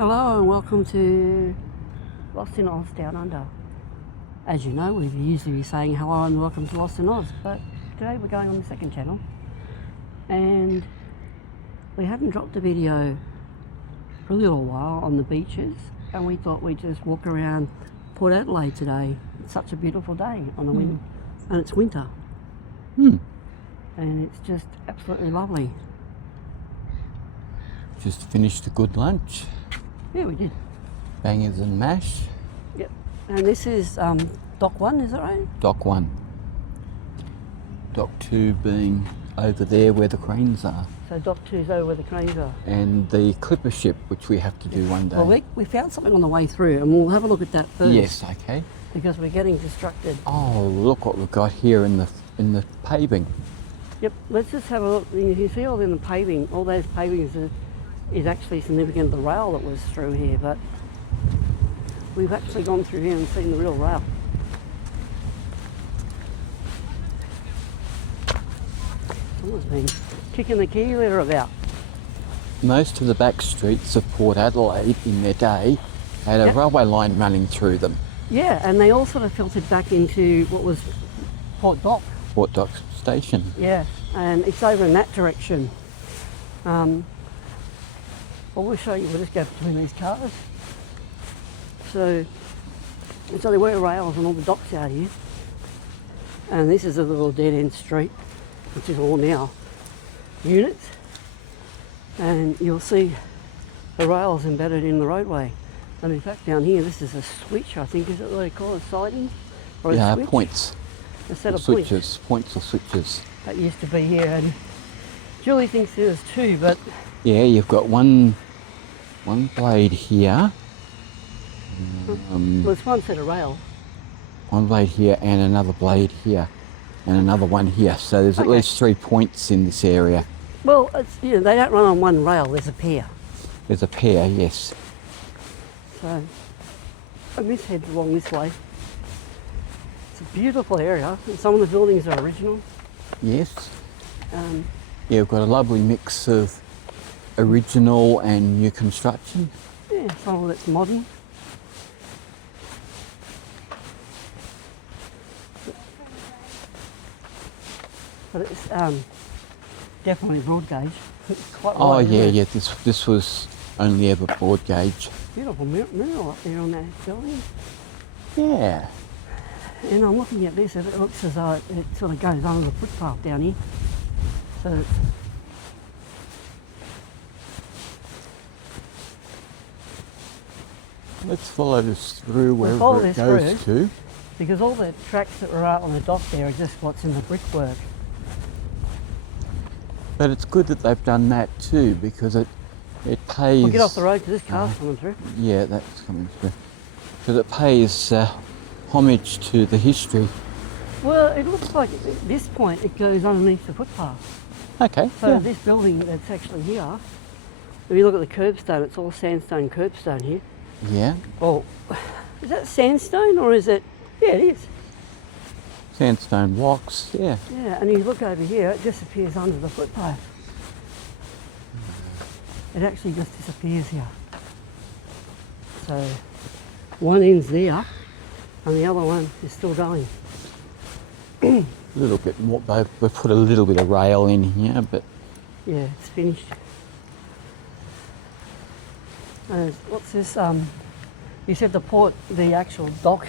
Hello and welcome to Lost in Oz Down Under. As you know, we'd usually be saying hello and welcome to Lost in Oz, but today we're going on the second channel and we haven't dropped a video for a little while on the beaches, and we thought we'd just walk around Port Adelaide today. It's such a beautiful day on the wind, and it's winter. And it's just absolutely lovely. Just finished a good lunch. Yeah, we did. Bangers and mash. Yep. And this is Dock 1, is that right? Dock 1. Dock 2 being over there where the cranes are. So Dock 2's over where the cranes are. And the clipper ship, which we have to do one day. Well, we found something on the way through, and we'll have a look at that first. Yes, okay. Because we're getting distracted. Oh, look what we've got here in the paving. Yep, let's just have a look. You can see all in the paving, all those pavings is actually significant of the rail that was through here, but we've actually gone through here and seen the real rail. Someone's been kicking the key litter about. Most of the back streets of Port Adelaide in their day had a railway line running through them. Yeah, and they all sort of filtered back into what was Port Dock. Port Dock Station. Yeah, and it's over in that direction. Well, we'll show you, we'll just go between these cars. So there were rails on all the docks out here. And this is a little dead end street, which is all now units. And you'll see the rails embedded in the roadway. And in fact down here, this is a switch, I think, is it what they call it, siding? Or Yeah, a switch? points. A set of switches, points or switches. That used to be here, and Julie thinks there's two, but... Yeah, you've got one blade here. Well, it's one set of rail. One blade here and another blade here. And another one here. So there's at least 3 points in this area. Well, it's, they don't run on one rail, there's a pair. There's a pair, yes. So, and this heads along this way. It's a beautiful area, and some of the buildings are original. Yes. Yeah, we've got a lovely mix of original and new construction. Yeah, some of it's modern. But it's definitely broad gauge. It's quite wide, yeah. This was only ever broad gauge. Beautiful mural up there on that building. Yeah. And I'm looking at this, and it looks as though it sort of goes under the footpath down here. So let's follow this through wherever it goes to. Because all the tracks that were out on the dock there are just what's in the brickwork. But it's good that they've done that too, because it pays... We'll get off the road because this car's coming through. Yeah, that's coming through. Because it pays homage to the history. Well, it looks like at this point it goes underneath the footpath. Okay. So this building that's actually here, if you look at the curbstone, it's all sandstone curbstone here. Yeah. Oh, is that sandstone or is it? Yeah, it is. Sandstone blocks, yeah. Yeah, and you look over here, it disappears under the footpath. It actually just disappears here. So one end's there, and the other one is still going. A little bit more, we've put a little bit of rail in here, but... Yeah, it's finished. What's this? You said the actual dock,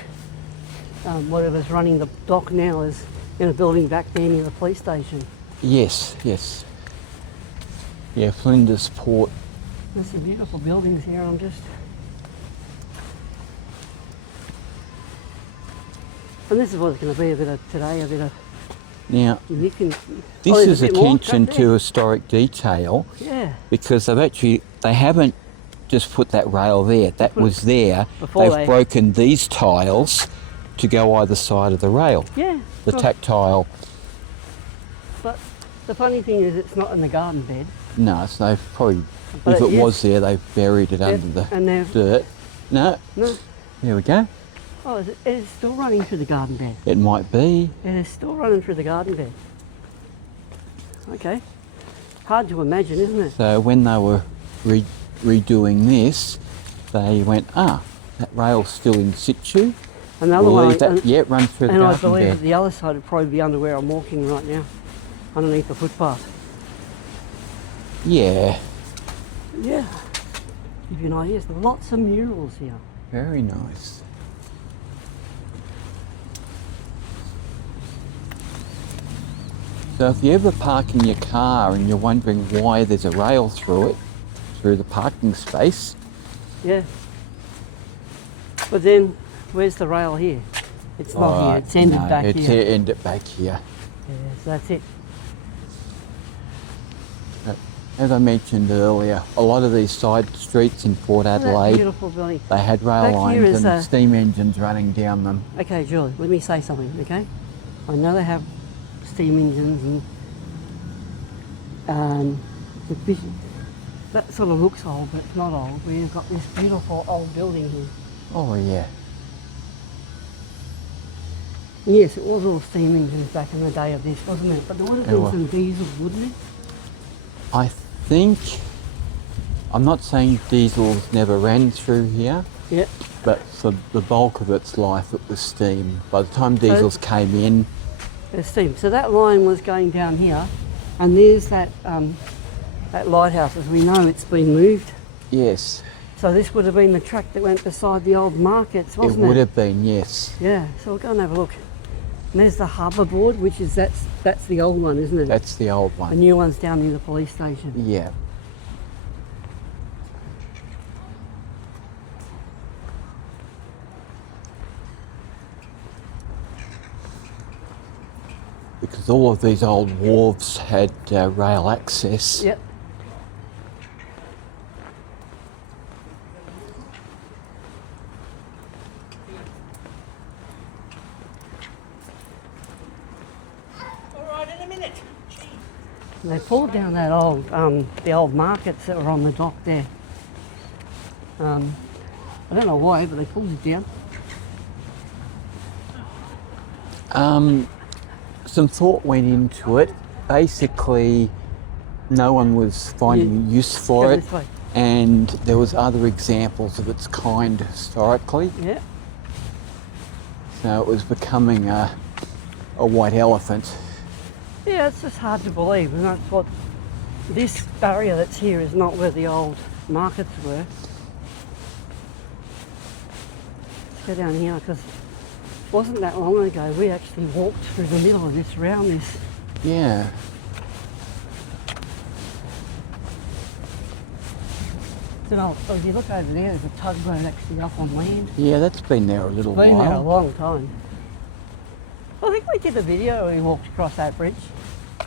whatever's running the dock now is in a building back there near the police station. Yes, yes. Yeah, Flinders Port. There's some beautiful buildings here. And this is what it's going to be a bit of today, a bit of... Now, this is attention to historic detail. Yeah. Because they haven't just put that rail there. That was there. They've broken these tiles to go either side of the rail. Yeah. The tactile. But the funny thing is it's not in the garden bed. No, so they've probably, if it was there, they've buried it under the dirt. No. No. There we go. Oh, it is still running through the garden bed. It might be. It is still running through the garden bed. Okay. Hard to imagine, isn't it? So when they were redoing this, they went, that rail's still in situ. Another We'll one, leave that, yeah, run through the and I garden believe bed. that the other side would probably be under where I'm walking right now, underneath the footpath. Yeah, Yeah, give you an idea. There's lots of murals here. very nice. So if you ever park in your car and you're wondering why there's a rail through it, through the parking space, Yeah. But then, where's the rail here? It's not here, it's ended back it's here. ended back here. Yeah, so that's it. As I mentioned earlier, a lot of these side streets in Port That Adelaide, beautiful building. they had rail Back here lines is and steam engines running down them. Okay, Julie, let me say something, okay? I know they have steam engines and that sort of looks old, but it's not old. We've got this beautiful old building here. Oh yeah. Yes, it was all steam engines back in the day of this, wasn't it? But there would have There been were. some diesel, wouldn't it? I think, I'm not saying diesels never ran through here, Yeah. but for the bulk of its life it was steam. By the time diesels came in, There's steam. So that line was going down here, and there's that lighthouse. As we know, it's been moved. yes, So this would have been the track that went beside the old markets, it wasn't it? would have been, yes. Yeah. So we'll go and have a look. And there's the harbour board, which is that's the old one, isn't it? That's the old The one. new one's down near the police station. Yeah. Because all of these old wharves had rail access. Yep. They pulled down that old, the old markets that were on the dock there. I don't know why, but they pulled it down. Some thought went into it. Basically, no one was finding use for Go it, this way. and there was other examples of its kind historically. Yeah. So it was becoming a white elephant. Yeah, it's just hard to believe, and that's what this barrier that's here is not where the old markets were. Let's go down here because it wasn't that long ago we actually walked through the middle of this, around this. Yeah. So now, if you look over there, there's a tugboat actually up on land. Yeah, that's been there a little Been there a while. long time. I think we did a video where we walked across that bridge.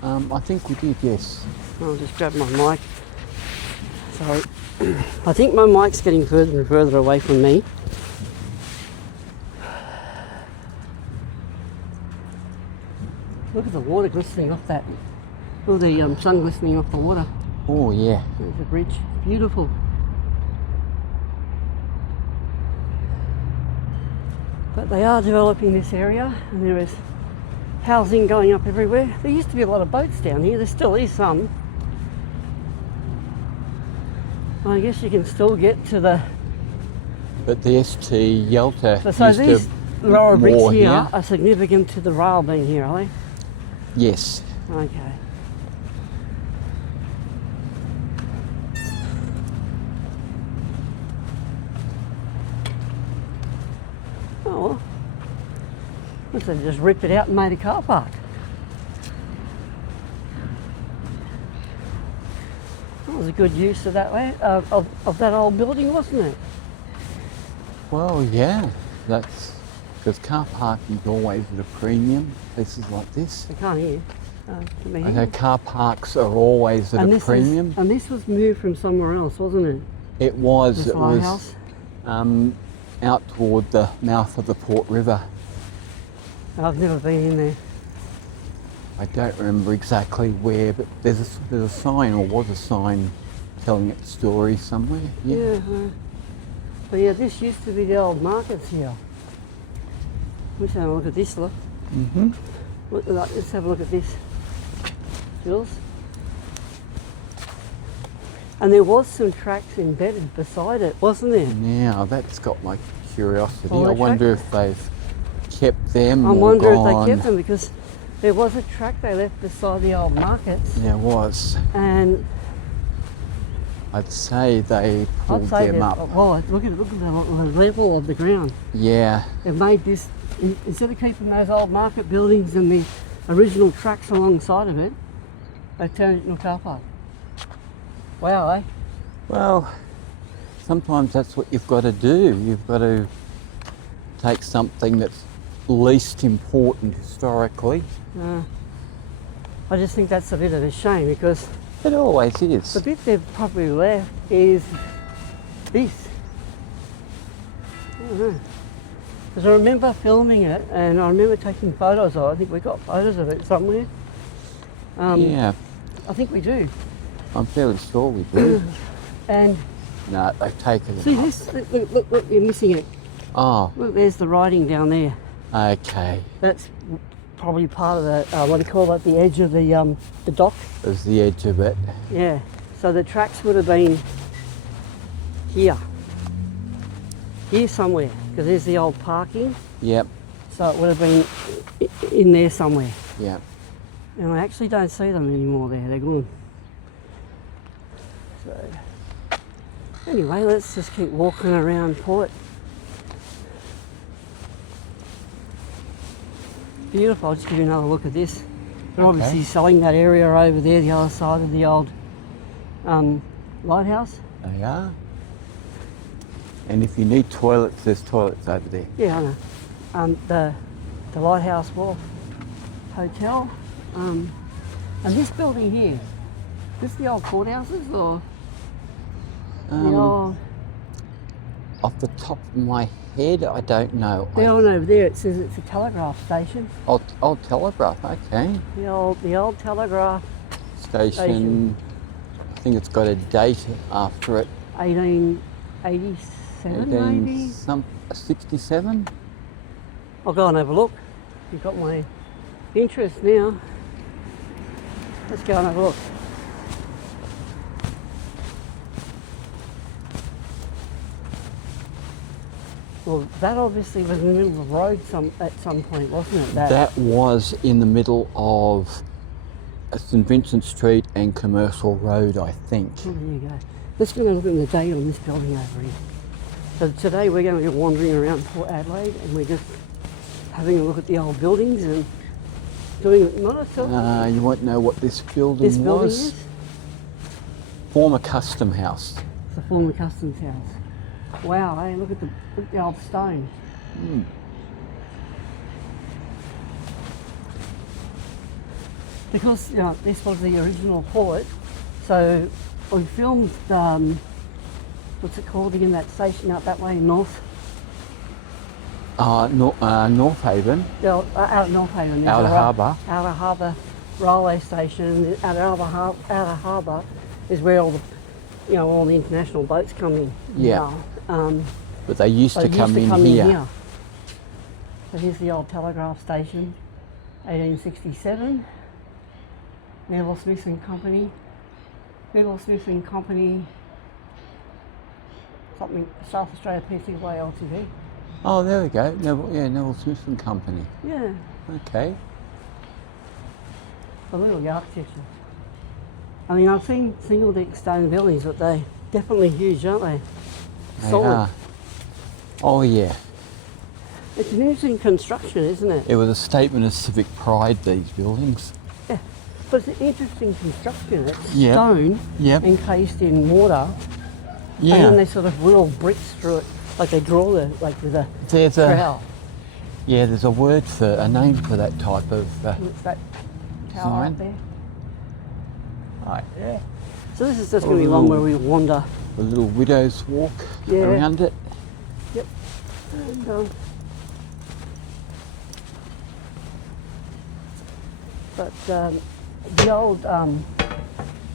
I think we did, yes. I'll just grab my mic. Sorry. I think my mic's getting further and further away from me. Look at the water glistening off that. Oh, the sun glistening off the water. Oh, yeah. There's the bridge. Beautiful. But they are developing this area, and there is housing going up everywhere. There used to be a lot of boats down here. There still is some. I guess you can still get to the... But the ST Yelta So used these to lower bricks moor here are significant to the rail being here, are they? Yes. Okay. Oh well. Must have just ripped it out and made a car park. That was a good use of that way of that old building, wasn't it? Well, yeah. That's because car parking is always at a premium. Places like this. I can't hear. Can they hear I know me? car parks are always at a premium. And this was moved from somewhere else, wasn't it? It was. This It lighthouse. was out toward the mouth of the Port River. I've never been in there. I don't remember exactly where, but there's a sign, or was a sign, telling its story somewhere. Yeah. But yeah, this used to be the old markets here. Let's have a look at this, look. Mm-hmm. Let's have a look at this. Jules? And there was some tracks embedded beside it, wasn't there? Now that's got my curiosity. Oh, I wonder if they've kept them. I or wonder if gone. they kept them, because there was a track they left beside the old markets. There was. And I'd say they pulled I'd say them up. well, look at the level of the ground. Yeah. They've made this, instead of keeping those old market buildings and the original tracks alongside of it, they turned it into a car park. Wow, eh? Well, sometimes that's what you've got to do. You've got to take something that's least important historically. I just think that's a bit of a shame, because It always is. the bit they've probably left is this. I don't know. Because I remember filming it, and I remember taking photos of it. I think we got photos of it somewhere. Yeah, I think we do. I'm fairly sure we do. And No, they've taken see it up. this? Look, you're missing it. Oh, Look, there's the writing down there. okay. That's probably part of the, what do you call it, the edge of the dock. There's the edge of it. Yeah. So the tracks would have been here. Here somewhere, because there's the old parking. Yep, So it would have been in there somewhere. yep. And I actually don't see them anymore there, they're gone. So, anyway, let's just keep walking around Port. Beautiful, I'll just give you another look at this. They're obviously selling that area over there, the other side of the old lighthouse. They are. And if you need toilets, there's toilets over there. Yeah, I know. The Lighthouse Wharf Hotel. And this building here, is this the old courthouses or the old... Off the top of my head, I don't know. The old over there, it says it's a telegraph station. Old telegraph, okay. The old telegraph Station. I think it's got a date after it. 1887 maybe? 67? I'll go and have a look. You've got my interest now. Let's go and have a look. Well, that obviously was in the middle of the road at some point, wasn't it? That was in the middle of St Vincent Street and Commercial Road, I think. Oh, there you go. Let's go and look at the date on this building over here. So today we're going to be wandering around Port Adelaide, and we're just having a look at the old buildings and doing it. You won't know what this building This building was. is? Former custom house. It's a former customs house. Wow, hey, look at the old stone. Because this was the original port, so we filmed, what's it called again, that station out that way, north? North Haven. Out of North Haven. Outer Harbour. Outer Harbour railway station. Outer Harbour is where all the, all the international boats come in. Yeah. Now. But they used to come in here. So here's the old telegraph station, 1867. Neville Smith and Company. Neville Smith and Company, something, South Australia PCY Ltd. Oh, there we go. Neville Smith and Company. Yeah, Okay. a little the architecture. I mean, I've seen single deck stone buildings, but they're definitely huge, aren't they? They Solid. are. Oh, yeah. It's an interesting construction, isn't it? It was a statement of civic pride, these buildings. Yeah, but it's an interesting construction. It's Yep. stone Yep. encased in mortar, and then they sort of whirl bricks through it, like they draw with a There's trowel. there's a name for that type of What's that tower sign. up there? Right, yeah. So this is just going to be one where we wander. A little widow's walk Yeah. around it. Yep. And, but the old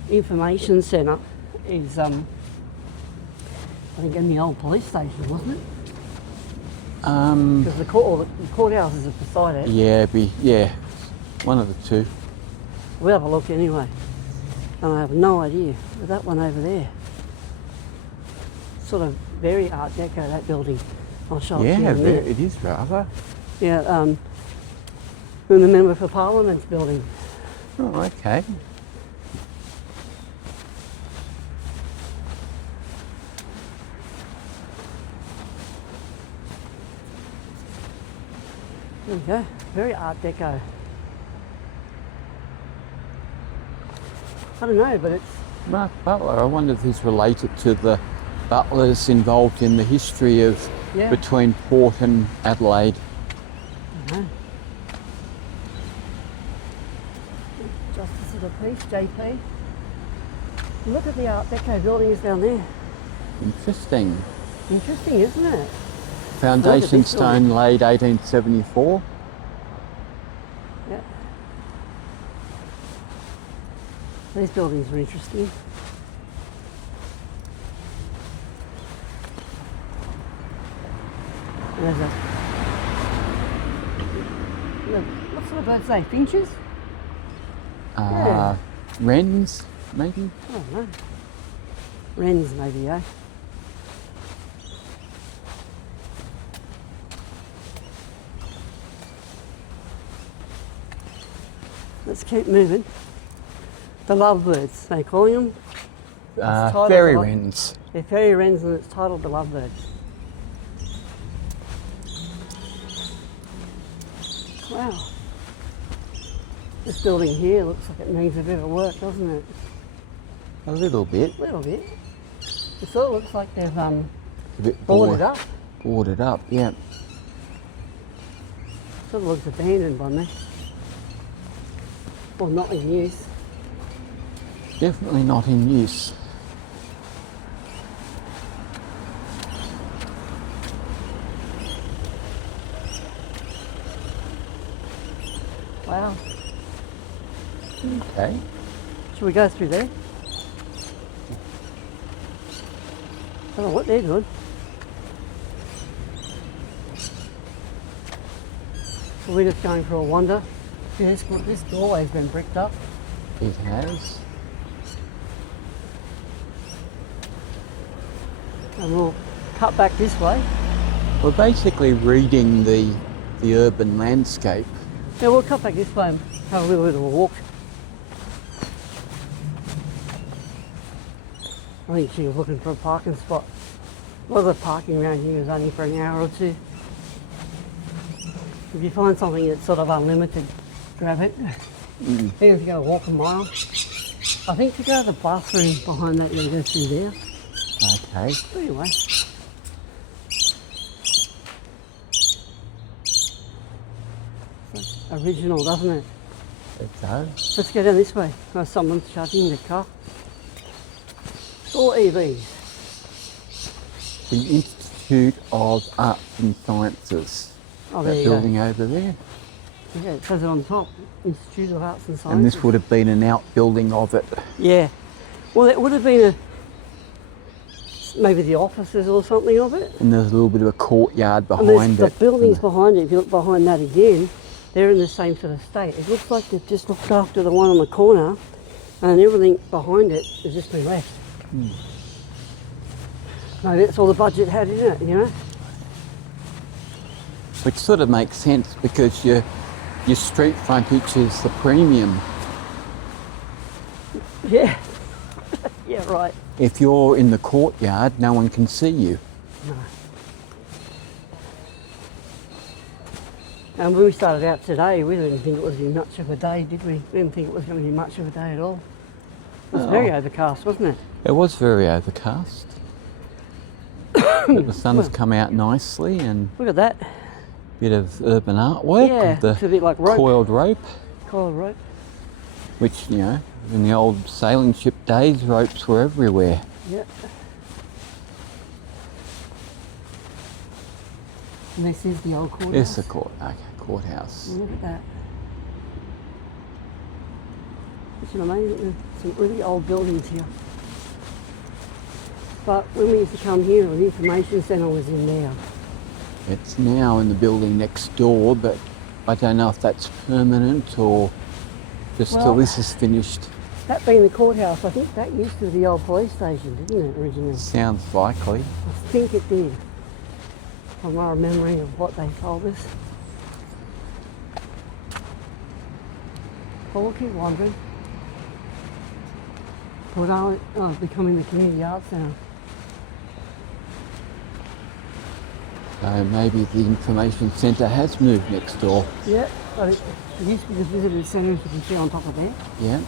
information centre is, I think, in the old police station, wasn't it? Because the courthouses are beside it. Yeah, one of the two. We'll have a look anyway. And I have no idea. But that one over there, sort of very Art Deco, that building. I'll show it to you in Yeah, a minute. it is rather. Yeah, in the Member for Parliament's building. Oh, okay. There you go, very Art Deco. I don't know, but it's... Mark Butler, I wonder if he's related to the butlers involved in the history of Yeah. between Port and Adelaide. I don't know. Justice of the Peace, JP. Look at the Art Deco buildings down there. Interesting. Interesting, isn't it? Foundation this building. stone laid 1874. Yeah. These buildings are interesting. And there's a... Look, what sort of birds are they? Finches? Yeah. Wrens, maybe? I don't know. Wrens, maybe, eh? Let's keep moving. The lovebirds, they calling them. titled Fairy the lo- wrens. They're fairy wrens and it's titled The Lovebirds. Wow. This building here looks like it needs a bit of work, doesn't it? A little bit. A little bit. It sort of looks like they've A bit boarded up. Boarded up, yeah. Sort of looks abandoned by me. Or not in use. Definitely not in use. Wow. Okay. Should we go through there? I don't know what they're doing. So we're just going for a wander. See, this doorway's been bricked up. It has. And we'll cut back this way. We're basically reading the urban landscape. Yeah, we'll cut back this way and have a little bit of a walk. I think she was looking for a parking spot. A lot of the parking around here is only for an hour or two. If you find something that's sort of unlimited, grab it. Even if you're going to walk a mile. I think to go to the bathroom behind that, you're going to go through there. Okay. Anyway. It's like original, doesn't it? It does. Let's go down this way. Oh, someone's charging the car. All EVs. The Institute of Arts and Sciences. Oh, there That you go. building over there. Yeah, it says it on top. Institute of Arts and Sciences. And this would have been an outbuilding of it. Yeah. Well, it would have been maybe the offices or something of it. And there's a little bit of a courtyard And behind there's it. the buildings behind it. If you look behind that again, they're in the same sort of state. It looks like they've just looked after the one on the corner, and everything behind it has just been left. Maybe that's all the budget had in it, you know? Which sort of makes sense because your street frontage is the premium. Yeah. Yeah, right. If you're in the courtyard, no one can see you. No. And when we started out today, we didn't think it was going to be much of a day, did we? We didn't think it was going to be much of a day at all. It was very overcast, wasn't it? It was very overcast. But the sun's come out nicely and Look at that. a bit of urban artwork Yeah, with looks a bit like the rope. coiled rope, Coiled rope. which, you know, in the old sailing ship days, ropes were everywhere. Yeah. And this is the old courthouse. It's the courthouse. Look at that. It's amazing. Some really old buildings here. But when we used to come here, the information centre was in there. It's now in the building next door, but I don't know if that's permanent or just till Well, this is finished. That being the courthouse, I think that used to be the old police station, didn't it, originally? Sounds likely. I think it did, from my memory of what they told us. But we'll keep wandering. Port Adelaide, becoming the community arts centre. So maybe the information centre has moved next door. Yeah, but it used to be the visitor centre, as you can see on top of there. Yeah.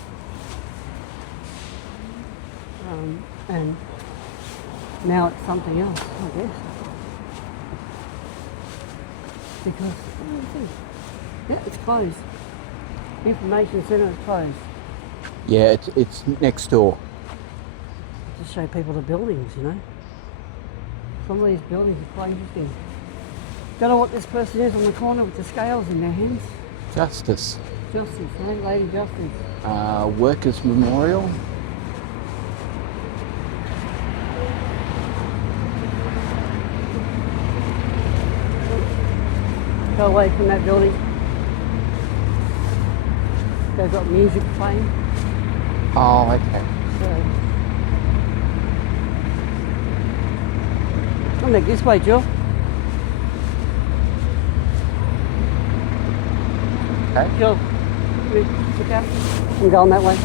And now it's something else, I guess. Because, what do you think? Yeah, it's closed. The information centre is closed. Yeah, it's next door. To show people the buildings, you know. Some of these buildings are quite interesting. Don't know what this person is on the corner with the scales in their hands. Justice. Justice, eh? Lady Justice. Workers' Memorial. Go away from that building. They've got music playing. Oh, okay. So, come back this way, Jill. Okay. Jill, look out. I'm going that way.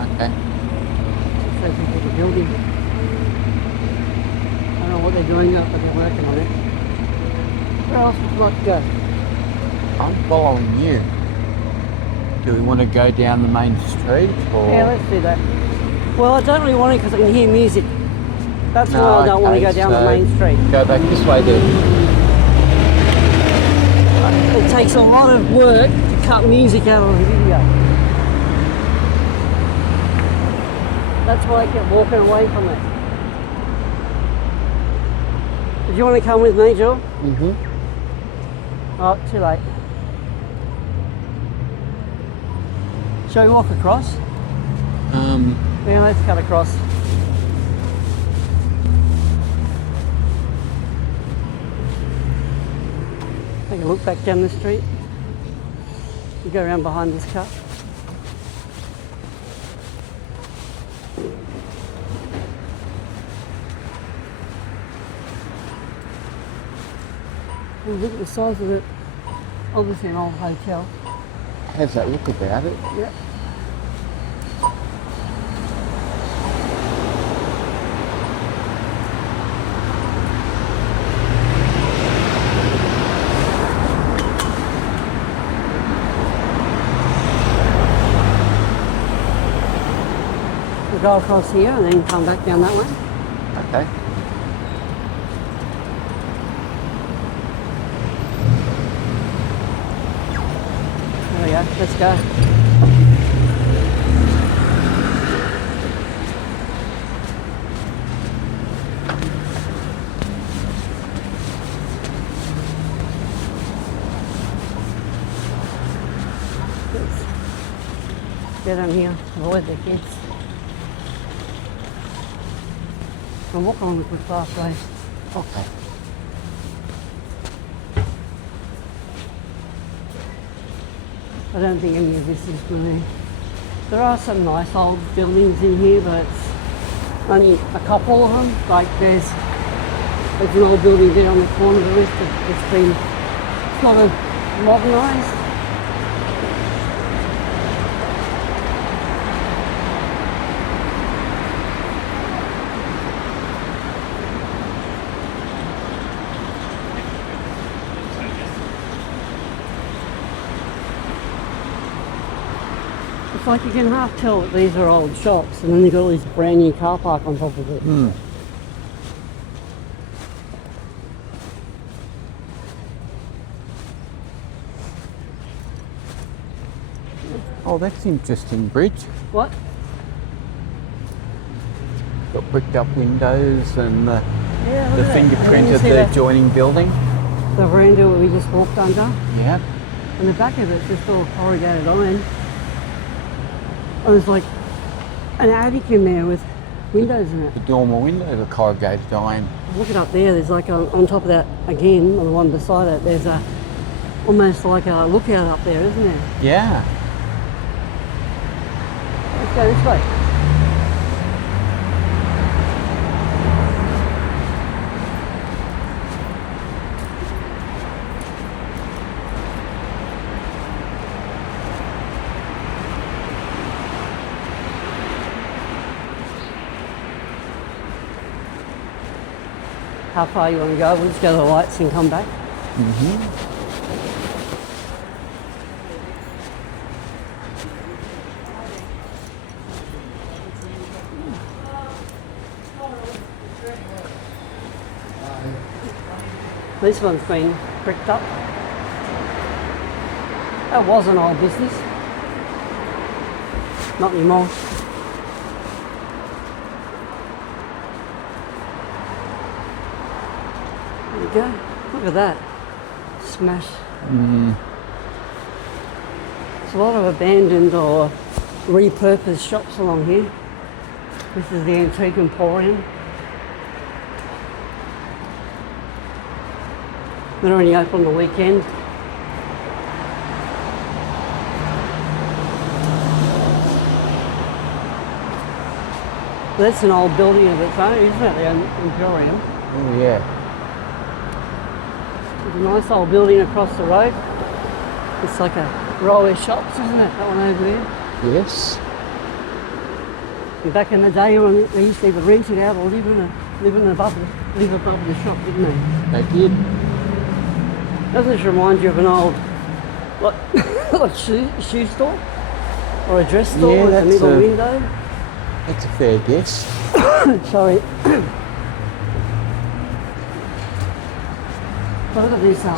Okay. Show people the building. I don't know what they're doing up, but they're working on it. Where else would you like to go? I'm following you. Do we want to go down the main street or? Yeah, let's do that. Well, I don't really want to because I can hear music. That's No, why I don't want to okay, go down the so main street. Go back this way then. It takes a lot of work to cut music out of the video. That's why I kept walking away from it. Did you want to come with me, Jill? Mm-hmm. Oh, too late. Shall we walk across? Yeah, let's cut across. Take a look back down the street. You go around behind this car. And look at the size of it. Obviously an old hotel. How's that look about it? Yeah. We'll go across here and then come back down that way. Okay. There we go, let's go. Let's get on here, avoid the kids. And walk on the good pathway. Okay. I don't think any of this is familiar. There are some nice old buildings in here, but it's only a couple of them. Like there's an old building there on the corner. The rest of it's been sort of modernised. It's like you can half tell that these are old shops, and then they've got all this brand new car park on top of it. Mm. Oh, that's interesting bridge. What? Got bricked up windows and the Yeah, look at that. fingerprint And you of see the that- adjoining building. The veranda where we just walked under, Yeah. and the back of it's just all corrugated iron. And there's like an attic in there with windows in it. The dormer windows are corrugated iron. Look it up there. There's like on top of that again, on the one beside it. There's a almost like a lookout up there, isn't there? Yeah. It's Go this way. How far you want to go? We'll just go to the lights and come back. This one's been bricked up. That was an old business. Not anymore. There you go. Look at that. Smash. There's a lot of abandoned or repurposed shops along here. This is the Antique Emporium. They're only open on the weekend. That's an old building of its own, isn't it? The Emporium. Oh yeah. There's a nice old building across the road. It's like a row of shops, isn't it? That one over there. Yes. And back in the day when they used to either rent it out or live above the shop, didn't they? They did. Doesn't this remind you of an old like shoe store? Or a dress store Yeah, with a that's middle a- window? That's a fair guess. Sorry. But look at this, look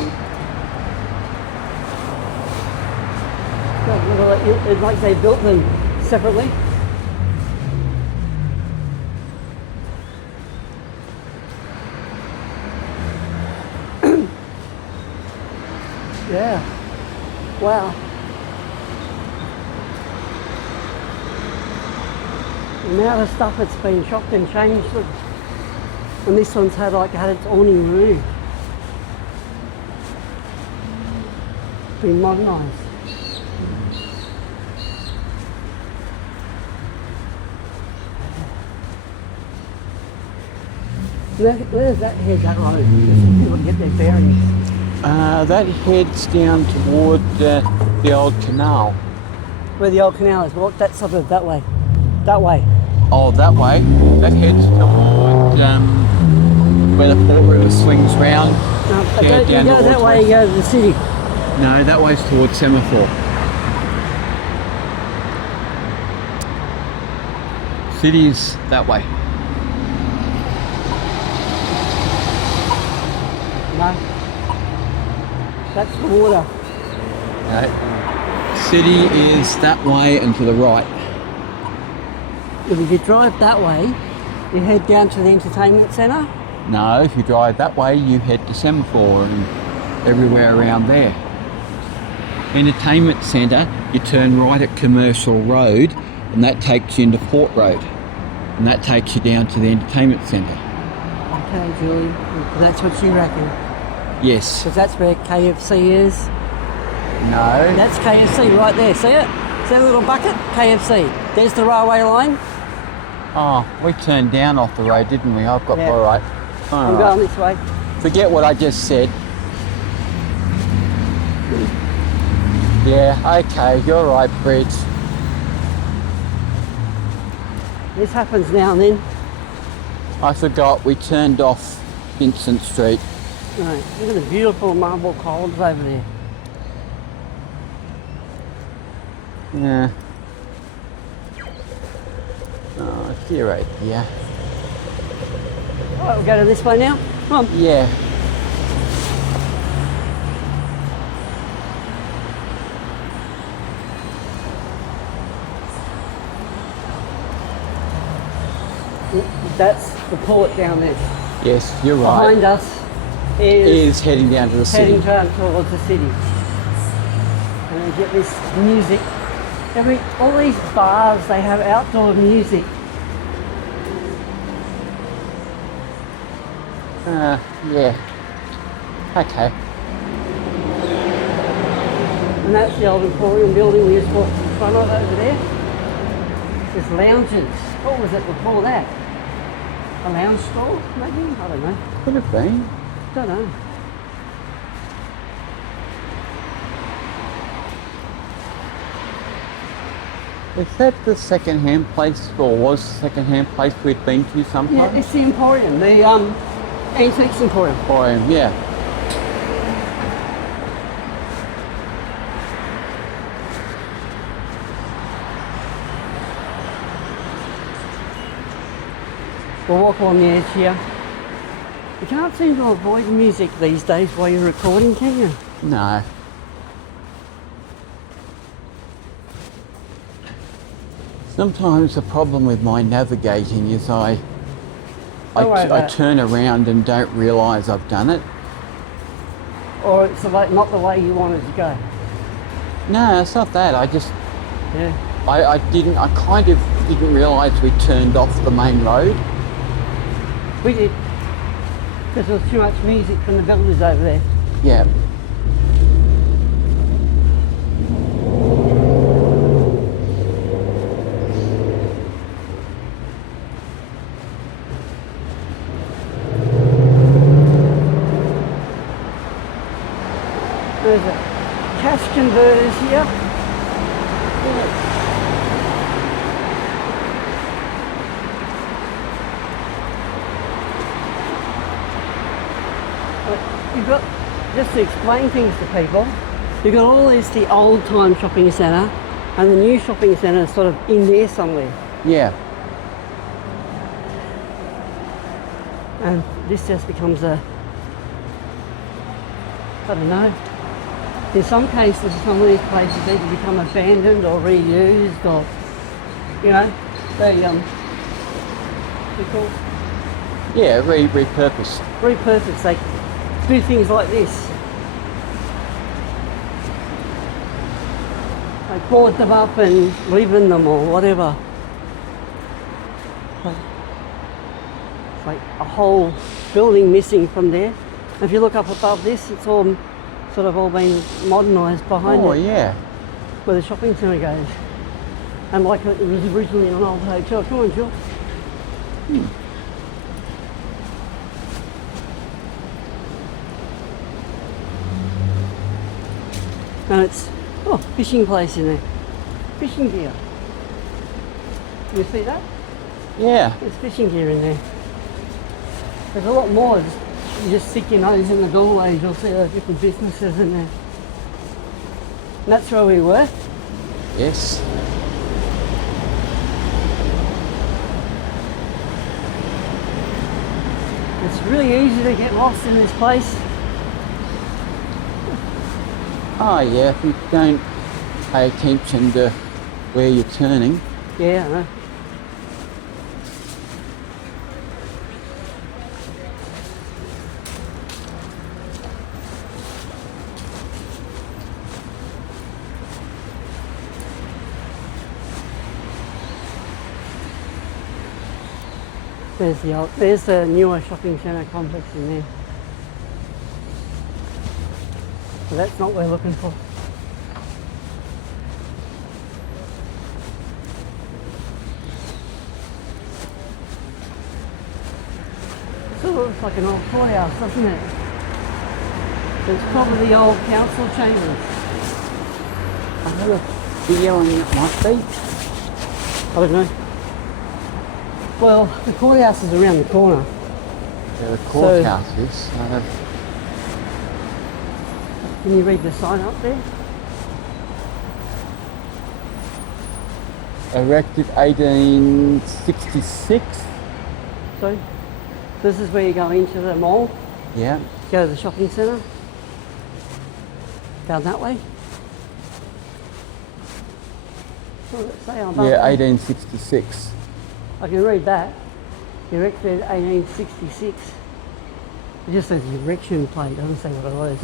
at that, it's like they built them separately. Yeah. Wow. The amount of stuff that's been chopped and changed. Look. And this one's had its awning removed. Been modernised. Where does that head, that road? Just people get their bearings. That heads down toward the old canal. Where the old canal is, walk that suburb that way. That way. Oh, that way? That heads toward where the Port River swings round. No, Yeah, you down go that towards way, you go to the city. No, that way's towards Semaphore. City's that way. No. That's the water. No. City is that way and to the right. If you drive that way, you head down to the entertainment centre. No, if you drive that way, you head to Semaphore and everywhere around there. Entertainment centre, you turn right at Commercial Road and that takes you into Port Road. And that takes you down to the entertainment centre. Okay, Julie, that's what you reckon. Yes. Because that's where KFC is. No. That's KFC right there, see it? See that little bucket? KFC. There's the railway line. Oh, we turned down off the road, didn't we? I've got, Yeah. all right. I'm going this way. Forget what I just said. Yeah, okay, you're right, Bridge. This happens now and then. I forgot we turned off Vincent Street. Right, look at the beautiful marble columns over there. Yeah. Oh, dear, right, yeah. Alright, we'll go to this way now. Come on. Yeah. That's the port down there. Yes, you're right. Behind us is Heading down to the city. heading down towards the city. And they get this music. All these bars, they have outdoor music. Yeah. Okay. And that's the old Emporium building we just walked in front of over there. There's lounges. What was it before that? A lounge store, maybe? I don't know. Could have been. Don't know. Is that the second-hand place, or was the second-hand place we'd been to sometime? Yeah, it's the Emporium, the Antiques Emporium. Emporium, yeah. We'll walk along the edge here. You can't seem to avoid music these days while you're recording, can you? No. Sometimes the problem with my navigating is I turn around and don't realise I've done it. Or it's not the way you wanted to go. No, it's not that. I just, Yeah. I kind of didn't realise we turned off the main road. We did. Because there was too much music from the builders over there. Yeah. There's a cash converters here. You've got, just to explain things to people, you've got all this, the old time shopping centre, and the new shopping centre is sort of in there somewhere. Yeah. And this just becomes a, I don't know, in some cases some of these places either become abandoned or reused, or, you know, they called Yeah, repurposed. repurposed. They do things like this. They board them up and live in them or whatever. It's like a whole building missing from there. If you look up above this, it's all sort of all been modernised behind Oh, it, yeah. where the shopping centre goes. And like it was originally an old hotel. Come on, Jill. And it's, oh, fishing place in there. Fishing gear. You see that? Yeah. There's fishing gear in there. There's a lot more. You just stick your nose in the doorways, you'll see the different businesses in there. And that's where we were. Yes. It's really easy to get lost in this place. Oh, yeah, if you don't pay attention to where you're turning. Yeah, I know. There's the newer shopping centre complex in there. So that's not what we're looking for. Sort of looks like an old courthouse, doesn't it? It's probably the old council chambers. I have a video on it might be. I don't know. Well, the courthouse is around the corner. Yeah, the courthouse is. Can you read the sign up there? Erected 1866. So, this is where you go into the mall, Yeah. go to the shopping centre. Down that way. What does it say on Yeah, that? 1866. I can read that. Erected 1866. It just says the erection plate, it doesn't say what it was.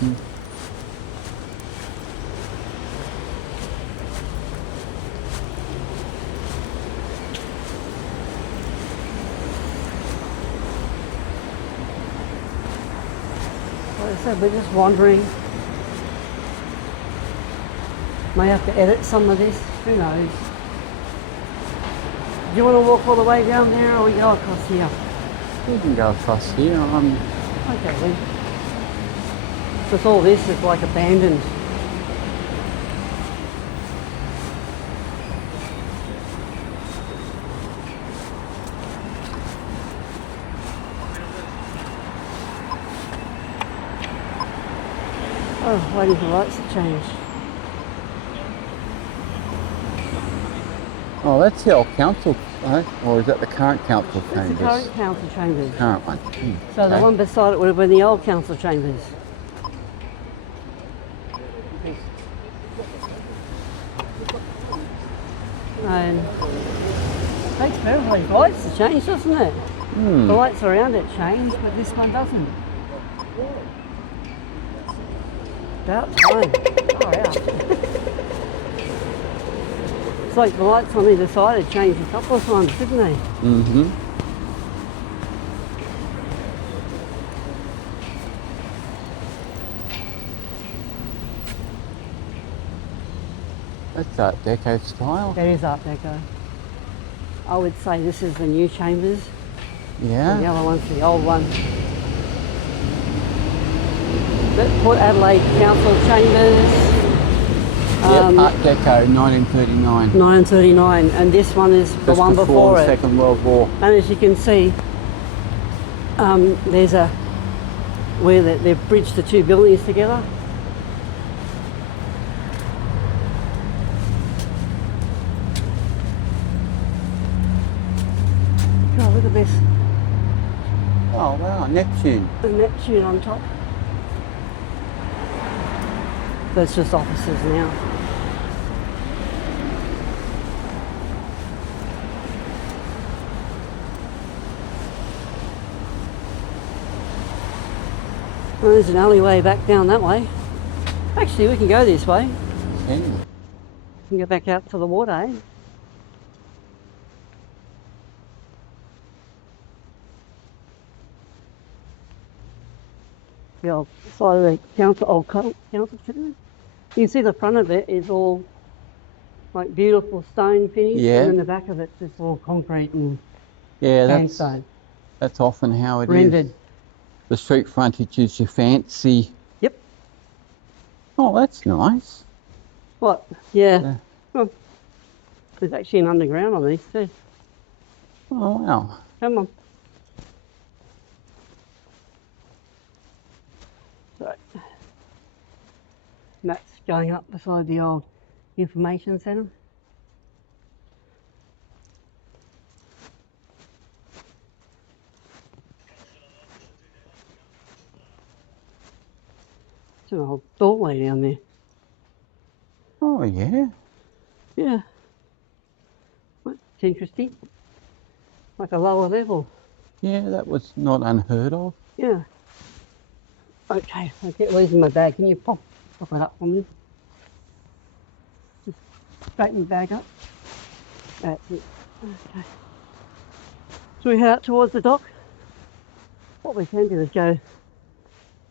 Like I said, we're just wandering. May have to edit some of this, who knows. Do you want to walk all the way down there, or we go across here? We can go across here. Okay then. Because all this is like abandoned. Oh, waiting for lights to change. Oh, that's the old council, right? Or is that the current council It's chambers? the current council chambers. Current one. So the Okay. one beside it would have been the old council chambers. And it takes forever for these lights to change, doesn't it? The lights around it change, but this one doesn't. About time. Oh, yeah. It's like the lights on either side have changed a couple of times, didn't they? Mm-hmm. That's Art Deco style. That is Art Deco. I would say this is the new chambers. Yeah. And the other one's the old one. The Port Adelaide Council Chambers. Yep, Art Deco, 1939. 1939, and this one is the Just one before the it. Second World War. And as you can see, there's a where they've bridged the two buildings together. Oh, look at this. Oh wow, Neptune. The Neptune on top. That's just offices now. Well, there's an alleyway back down that way. Actually, we can go this way. Yeah. We can go back out to the water, eh? The old side of the council chambers. You can see the front of it is all like beautiful stone finish, Yeah. and then the back of it's just all concrete and Yeah, sandstone. that's often how it is. Rendered. The street frontage is your fancy. Yep. Oh, that's nice. What? Yeah. Yeah. Well, there's actually an underground on these too. Oh wow. Come on. So, that's going up beside the old information centre. There's an old doorway down there. Oh yeah. Yeah. It's interesting. Like a lower level. Yeah, that was not unheard of. Yeah. Okay, I keep losing my bag. Can you pop it up for me? Just straighten the bag up. That's it. Okay. So we head out towards the dock. What we can do is go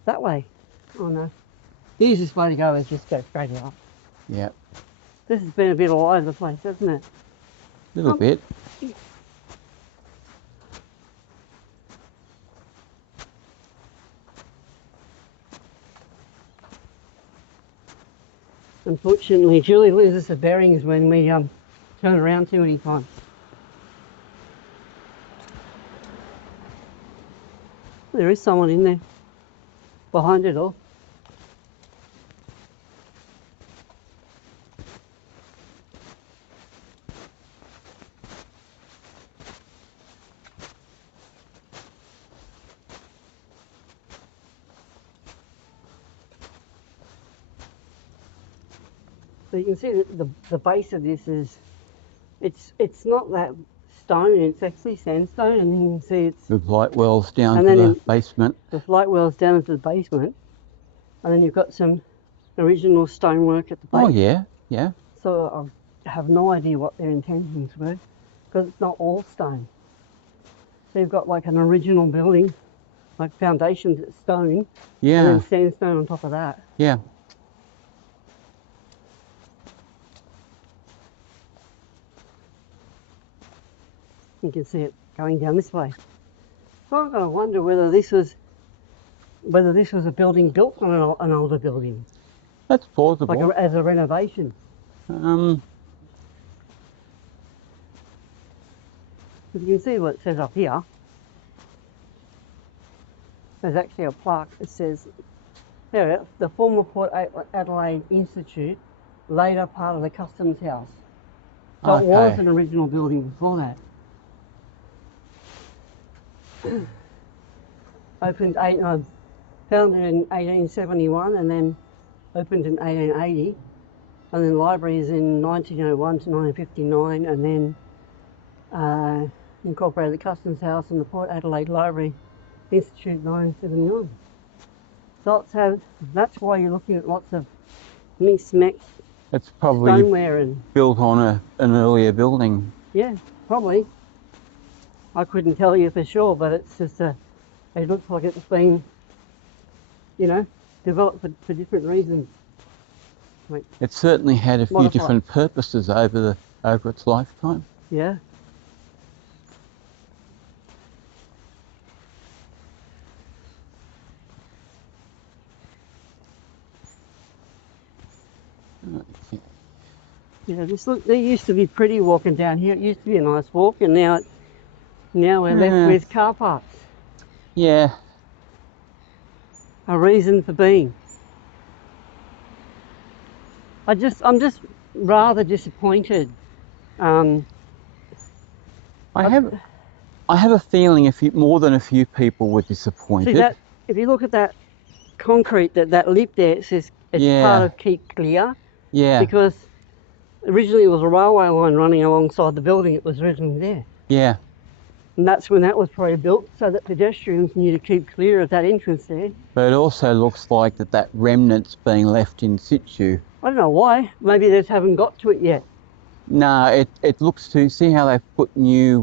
that way. Oh no. The easiest way to go is just go straight out. Yep. This has been a bit all over the place, hasn't it? A little bit. Unfortunately, Julie loses her bearings when we turn around too many times. There is someone in there, behind it all. So you can see that the base of this is, it's not that stone, it's actually sandstone, and you can see it's With light wells down And to then the in- basement. the light wells down into the basement, and then you've got some original stonework at the base. Oh yeah, yeah. So I have no idea what their intentions were, because it's not all stone. So you've got like an original building, like foundations that's stone, and Yeah, then sandstone on top of that. yeah. You can see it going down this way. So I've got to wonder whether this was a building built on an older building, That's plausible. like as a renovation. If you can see what it says up here, there's actually a plaque that says, there it is, the former Port Adelaide Institute, later part of the Customs House. So it was an original building before that. Founded in 1871 and then opened in 1880. And then libraries in 1901 to 1959, and then incorporated the Customs House and the Port Adelaide Library Institute 1979. So that's why you're looking at lots of mixed It's probably stoneware and built on an earlier building. yeah, probably. I couldn't tell you for sure, but it's just it looks like it's been, you know, developed for different reasons. Like, It certainly had a few modified. different purposes over its lifetime. Yeah. Yeah, there used to be pretty walking down here. It used to be a nice walk, and now we're left with car parks. Yeah. A reason for being. I'm just rather disappointed. I have a feeling more than a few people were disappointed. See that? If you look at that concrete, that lip there, it says it's part of Keep Clear. Yeah. Because originally it was a railway line running alongside the building. It was originally there. Yeah. And that's when that was probably built, so that pedestrians knew to keep clear of that entrance there. But it also looks like that remnant's being left in situ. I don't know why. Maybe they just haven't got to it yet. No, it looks to see how they've put new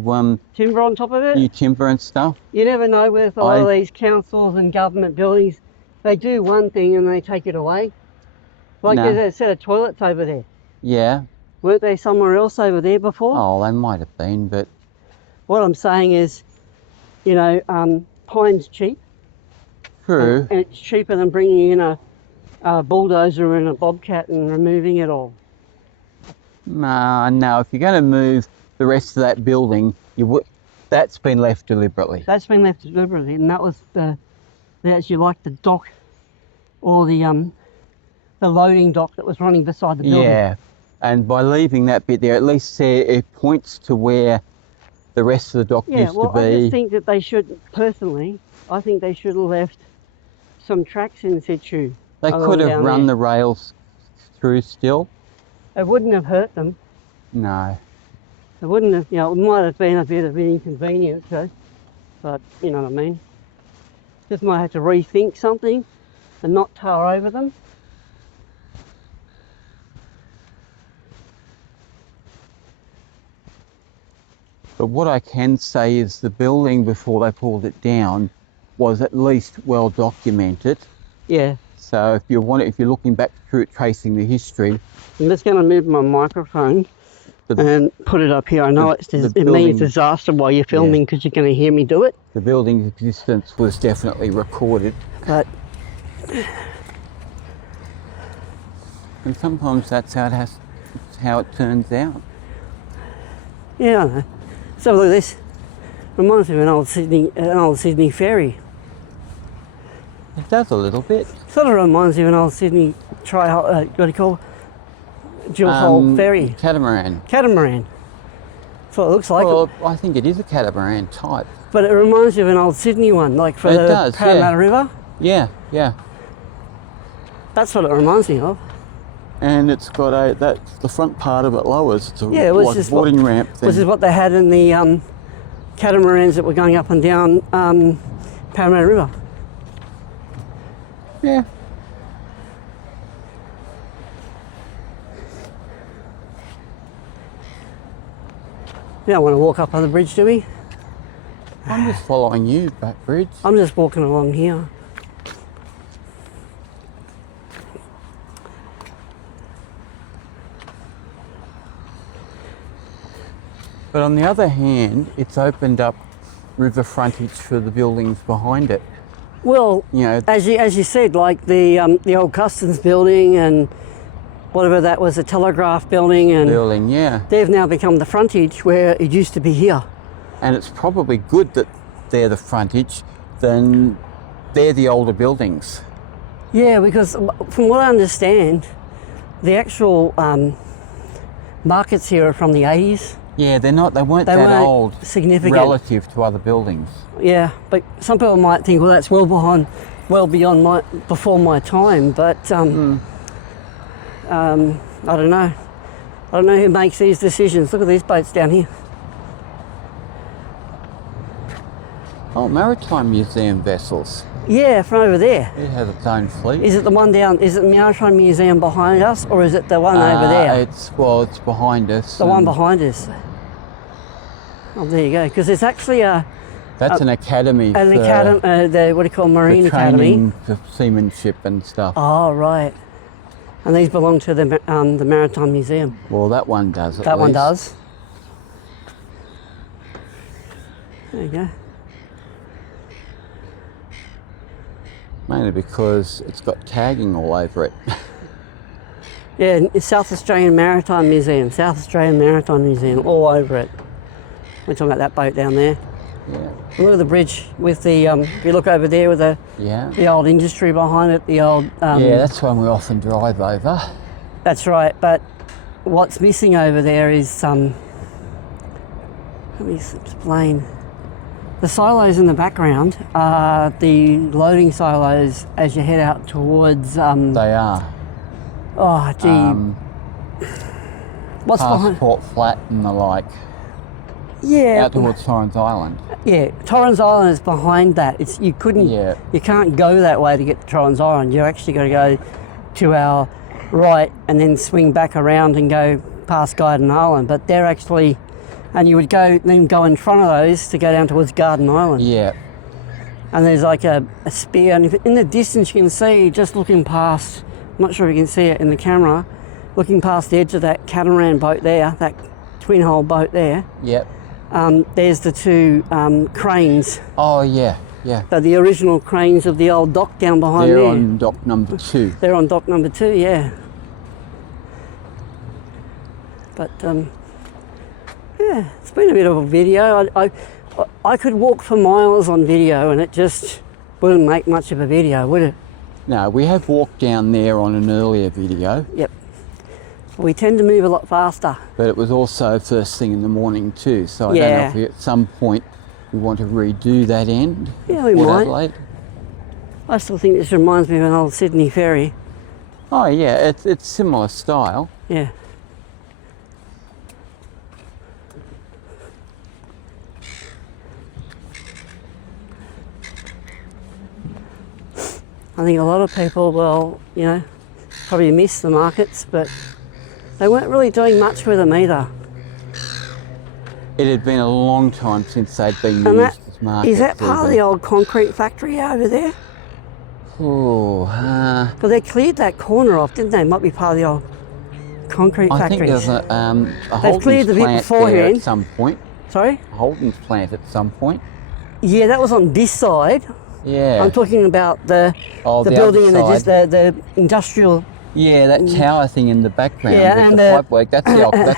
Timber on top of it? new timber and stuff. You never know with a lot of these councils and government buildings. They do one thing and they take it away. Like there's a set of toilets over there. Yeah. Weren't they somewhere else over there before? Oh, they might have been, but What I'm saying is, you know, pine's cheap. true. And it's cheaper than bringing in a bulldozer and a bobcat and removing it all. No, if you're going to move the rest of that building, that's been left deliberately. That's been left deliberately, and that was as you like the dock, or the loading dock that was running beside the building. Yeah, and by leaving that bit there, at least it points to where the rest of the dock used to be. I just think that they should, personally, I think they should have left some tracks in situ. They could have run the rails through still. It wouldn't have hurt them. No. It wouldn't have, you know, it might have been a bit of an inconvenience, but you know what I mean. Just might have to rethink something and not tower over them. But what I can say is the building before they pulled it down was at least well documented. Yeah. So if you're looking back through it, tracing the history. I'm just going to move my microphone and put it up here. I know it means disaster while you're filming because you're going to hear me do it. The building's existence was definitely recorded. But and sometimes that's how it turns out. yeah, I know. So look at this. Reminds me of an old Sydney ferry. It does a little bit. Sort of reminds me of an old Sydney what do you call it? Dual hull ferry. Catamaran. Catamaran. That's what it looks like. Well, I think it is a catamaran type. But it reminds me of an old Sydney one, like for the Parramatta River. Yeah, yeah. That's what it reminds me of. And it's got that's the front part of it lowers. It's like a boarding ramp thing. This is what they had in the catamarans that were going up and down Parramatta River. Yeah. We don't want to walk up on the bridge, do we? I'm just following you, back bridge. I'm just walking along here. But on the other hand, it's opened up river frontage for the buildings behind it. Well, You know, as you said, like the old customs building and whatever that was, a telegraph building, and building, yeah. they've now become the frontage where it used to be here. And it's probably good that they're the frontage, then they're the older buildings. Yeah, because from what I understand, the actual markets here are from the 80s. Yeah, they weren't They that weren't old significant. relative to other buildings. Yeah, but some people might think, well, that's well beyond before my time. But I don't know. I don't know who makes these decisions. Look at these boats down here. Oh, Maritime Museum vessels. Yeah, from over there. It has its own fleet. Is it the one down? Is it the Maritime Museum behind us, or is it the one over there? It's behind us. The one behind us. Oh, there you go. Because it's actually That's an academy. an academy. What do you call Marine for Academy? training for seamanship and stuff. Oh, right. And these belong to the Maritime Museum. Well, that one does. That one does. There you go. Mainly because it's got tagging all over it. Yeah, it's South Australian Maritime Museum. South Australian Maritime Museum, all over it. We're talking about that boat down there. Yeah. Look at the bridge with the, if you look over there with the old industry behind it, the old... yeah, that's one we often drive over. That's right, but what's missing over there is, let me explain. The silos in the background are the loading silos as you head out towards... They are. Oh, gee. What's behind? Passport Flat and the like. Yeah. Out towards Torrens Island. Yeah, Torrens Island is behind that. You can't go that way to get to Torrens Island. You actually got to go to our right and then swing back around and go past Garden Island. But they're actually, and you would go in front of those to go down towards Garden Island. Yeah. And there's like a spear, and in the distance you can see, just looking past, I'm not sure if you can see it in the camera, looking past the edge of that catamaran boat there, that twin hull boat there. Yep. There's the two cranes. Oh, yeah, yeah. So the original cranes of the old dock down behind there. They're on dock number 2. They're on dock number 2, yeah. But, yeah, it's been a bit of a video. I could walk for miles on video and it just wouldn't make much of a video, would it? No, we have walked down there on an earlier video. Yep. We tend to move a lot faster. But it was also first thing in the morning too, so I don't know if we, at some point we want to redo that end. Yeah, we Port might. Adelaide. I still think this reminds me of an old Sydney ferry. Oh yeah, it's similar style. Yeah. I think a lot of people will, probably miss the markets, but they weren't really doing much with them either. It had been a long time since they'd been And used as markets. is that part of the old concrete factory over there? Oh, Because they cleared that corner off, didn't they? Might be part of the old concrete I factories. think there's a They've cleared Holden's the bit plant there beforehand. at some point. Sorry? A Holden's plant at some point. Yeah, that was on this side. Yeah. I'm talking about the the building other and side. the industrial. Yeah, that tower thing in the background. Yeah, with and the pipework. That's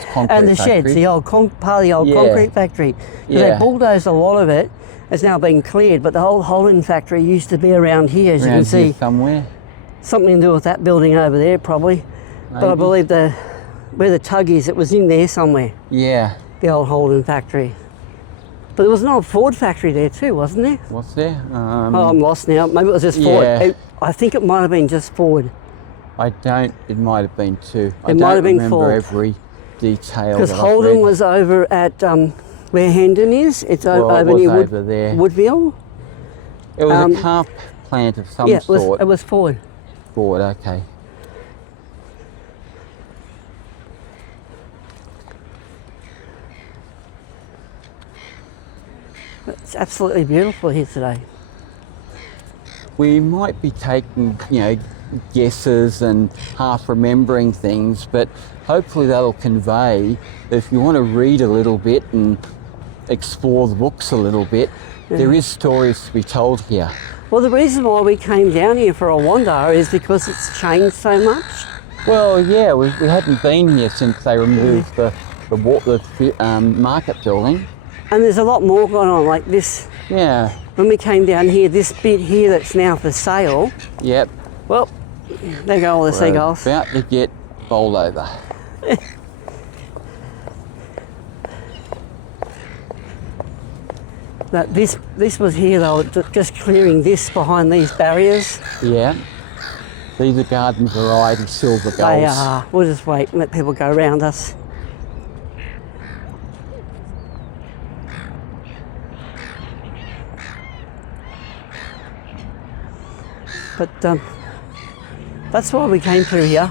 concrete and the factory. sheds, the old part of the old concrete factory. Because they bulldozed a lot of it. It's now been cleared, but the whole Holden factory used to be around here, as you can see. Somewhere. Something to do with that building over there, probably. But I believe where the tug is, it was in there somewhere. Yeah. The old Holden factory. But there was an old Ford factory there too, wasn't there? What's there? Oh, I'm lost now. Maybe it was just Ford. Yeah. I think it might have been just Ford. It might have been too. It might have been remember Ford. every detail. Because that I've Holden read. was over at where Hendon is. It's over near over there. Woodville. It was a car plant of some sort. It was Ford. Ford, okay. It's absolutely beautiful here today. We might be taking, guesses and half remembering things, but hopefully that'll convey that if you want to read a little bit and explore the books a little bit, there is stories to be told here. Well, the reason why we came down here for a wander is because it's changed so much. Well, yeah, we hadn't been here since they removed the market building. And there's a lot more going on, like this. Yeah. When we came down here, this bit here that's now for sale. Yep. Well, there go all the seagulls. About to get bowled over. That this was here, they were just clearing this behind these barriers. Yeah. These are garden variety silver gulls. They are. We'll just wait and let people go around us. But that's why we came through here,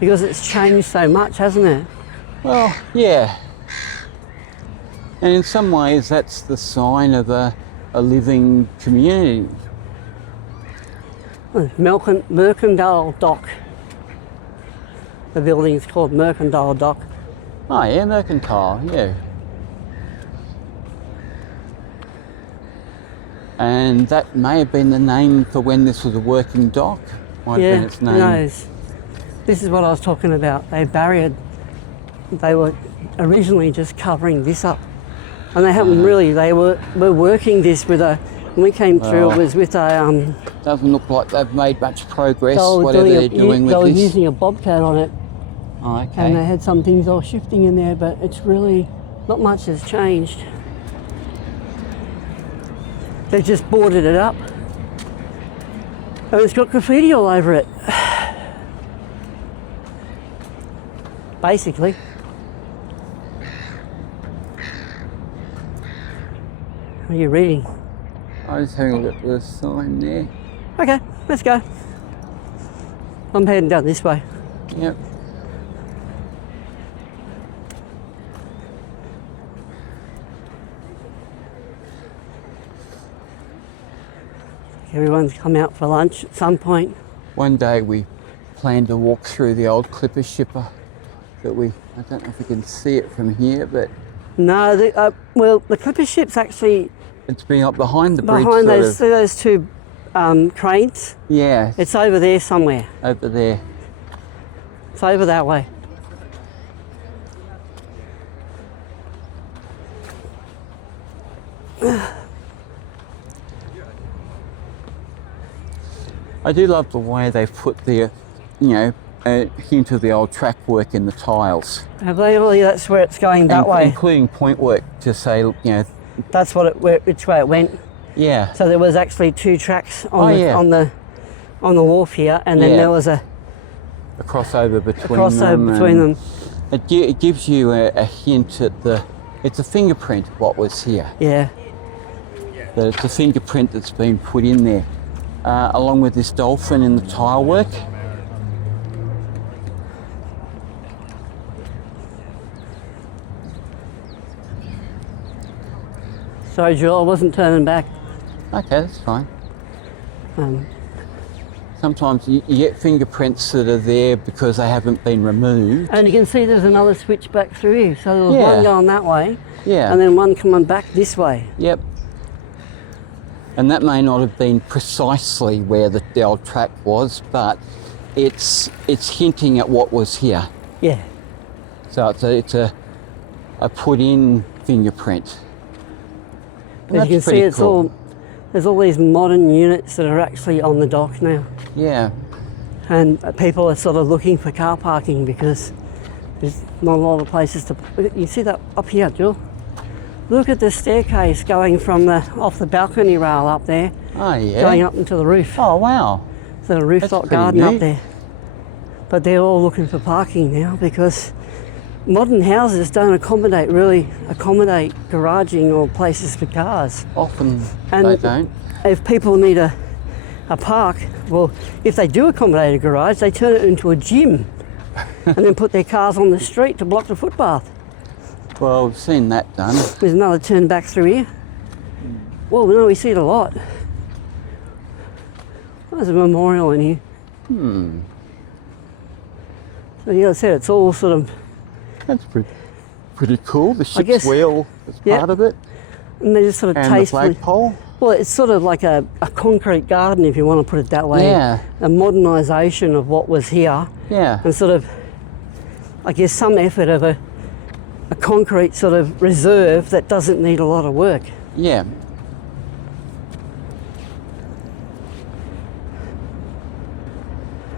because it's changed so much, hasn't it? Well, yeah. And in some ways that's the sign of a living community. Mercantile Dock. The building's called Mercantile Dock. Oh yeah, Mercantile, yeah. And that may have been the name for when this was a working dock. Might have been its name. Who knows? This is what I was talking about. They were originally just covering this up. And they haven't really, they were working this with a, when we came through, it was with a... doesn't look like they've made much progress, whatever they're doing with this. They were using a bobcat on it. Oh, okay. And they had some things all shifting in there, but it's really, not much has changed. They just boarded it up. And it's got graffiti all over it. Basically. What are you reading? I was having a look at the sign there. Okay, let's go. I'm heading down this way. Yep. Everyone's come out for lunch at some point. One day we plan to walk through the old clipper shipper that I don't know if we can see it from here, but... No, well, the clipper ship's actually... It's been up behind the bridge. Behind those two cranes. Yeah. It's over there somewhere. Over there. It's over that way. I do love the way they've put the, a hint of the old track work in the tiles. Have they really? That's where it's going that way. Including point work to say, That's which way it went. Yeah. So there was actually two tracks on the wharf here, and then there was a crossover between them. It gives you a hint at it's a fingerprint of what was here. Yeah. That it's a fingerprint that's been put in there, along with this dolphin in the tile work. Sorry, Joel, I wasn't turning back. Okay, that's fine. Sometimes you get fingerprints that are there because they haven't been removed. And you can see there's another switch back through here. So there was one going that way, and then one coming back this way. Yep. And that may not have been precisely where the old track was, but it's hinting at what was here. Yeah. So it's a put-in fingerprint. As you can see, it's cool. There's all these modern units that are actually on the dock now. Yeah. And people are sort of looking for car parking because there's not a lot of places to... You see that up here, Jill? Look at the staircase going from off the balcony rail up there. Oh, yeah. Going up into the roof. Oh, wow. So a rooftop garden up there. But they're all looking for parking now because modern houses don't accommodate garaging or places for cars. Often and they don't. If people need a park, well, if they do accommodate a garage, they turn it into a gym and then put their cars on the street to block the footpath. Well, we've seen that done. There's another turn back through here. Well, no, we see it a lot. There's a memorial in here. So yeah, I said it's all sort of, That's pretty cool. The ship's guess- wheel is yeah. part of it. and they just sort of And the tastefully. flagpole. Well, it's sort of like a concrete garden, if you want to put it that way. Yeah. A modernisation of what was here, Yeah. and sort of, I guess, some effort of a concrete sort of reserve that doesn't need a lot of work. Yeah.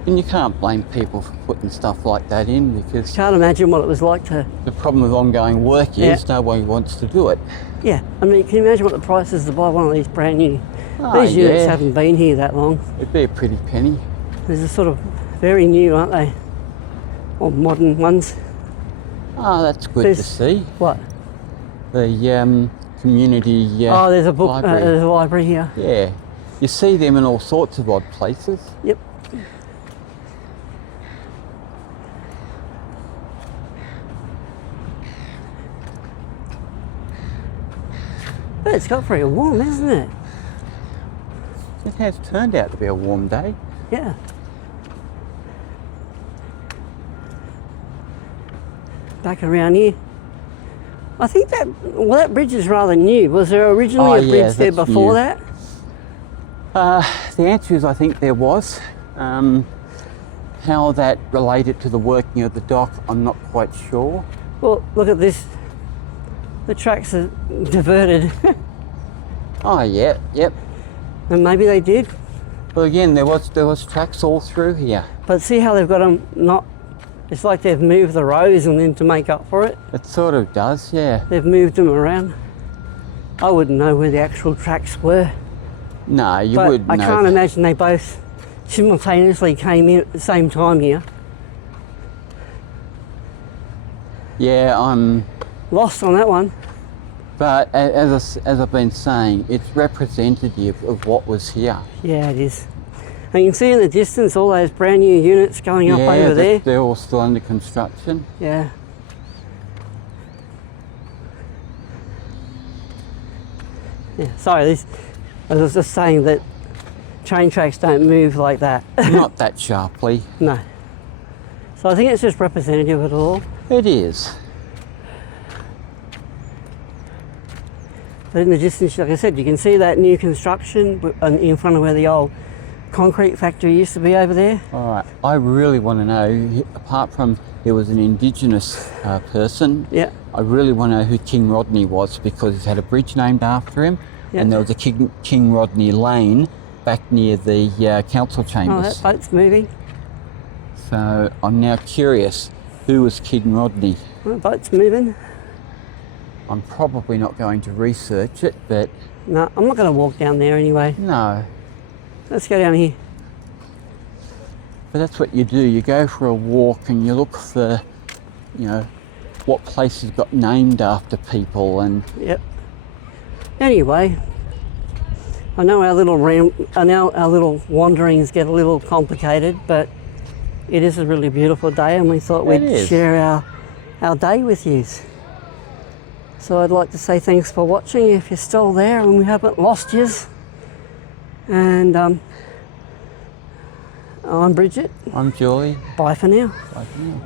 And you can't blame people for putting stuff like that in, because Can't imagine what it was like to. the problem with ongoing work is Yeah. nobody wants to do it. Yeah, I mean, can you imagine what the price is to buy one of these brand new? Oh, These units yeah. haven't been here that long. It'd be a pretty penny. These are sort of very new, aren't they? Or modern ones. Oh, that's good to There's- see. What? The community Oh, there's a book. library. There's a library here. Yeah. You see them in all sorts of odd places. Yep. But it's got very warm, isn't it? It has turned out to be a warm day. Yeah. Back around here. I think that bridge is rather new. Was there originally Oh, a yeah, bridge there that's before new. that? The answer is I think there was. How that related to the working of the dock, I'm not quite sure. Well, look at this. The tracks are diverted. Oh yeah, yep. And maybe they did. Well, again, there was tracks all through here. But see how they've got them not... It's like they've moved the rows and then to make up for it, It sort of does, yeah. they've moved them around. I wouldn't know where the actual tracks were. No, you But would I know. can't imagine they both simultaneously came in at the same time here. Yeah, I'm. Lost on that one. But as I've been saying, it's representative of what was here. Yeah, it is. And you can see in the distance all those brand new units going up over there. They're all still under construction. Yeah. Yeah, sorry, I was just saying that train tracks don't move like that. Not that sharply. No. So I think it's just representative of it all. It is. But in the distance, like I said, you can see that new construction in front of where the old concrete factory used to be over there. All right. I really want to know, apart from there was an Indigenous person, Yeah. I really want to know who King Rodney was, because he's had a bridge named after him, Yeah. and there was a King Rodney Lane back near the council Oh, chambers. that boat's moving. So I'm now curious, who was King Rodney? Oh, that boat's moving. I'm probably not going to research it, but No, I'm not going to walk down there anyway. no. Let's go down here. But that's what you do. You go for a walk and you look for, what places got named after people, and Yep. Anyway, I know our little wanderings get a little complicated, but it is a really beautiful day, and we thought It we'd is. share our day with you. So I'd like to say thanks for watching if you're still there and we haven't lost yous. And I'm Bridget. I'm Julie. Bye for now. Bye for now.